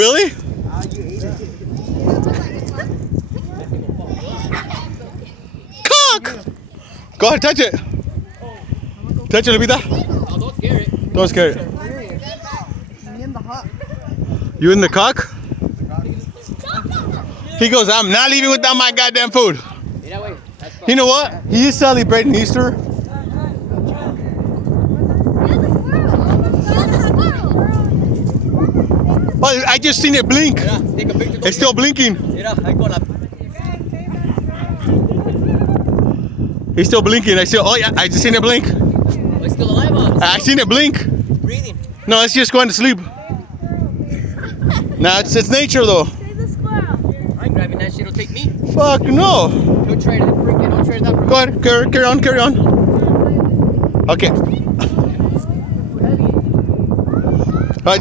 Really? Cock! Go ahead, touch it. Touch it, Lupita. Oh, don't scare it. Don't scare it. Me in the hut. You in the cock? He goes, I'm not leaving without my goddamn food. You know what? He is celebrating Easter. Oh, I just seen it blink. It's still blinking. He's still blinking. Oh yeah, I just seen it blink. Oh, it's still alive, I seen it blink. breathing. No, it's just going to sleep. Nah, it's nature though. I'm grabbing that shit, it'll take me. Fuck no. Don't try to freaking, don't try to Go ahead, carry on. Okay. I just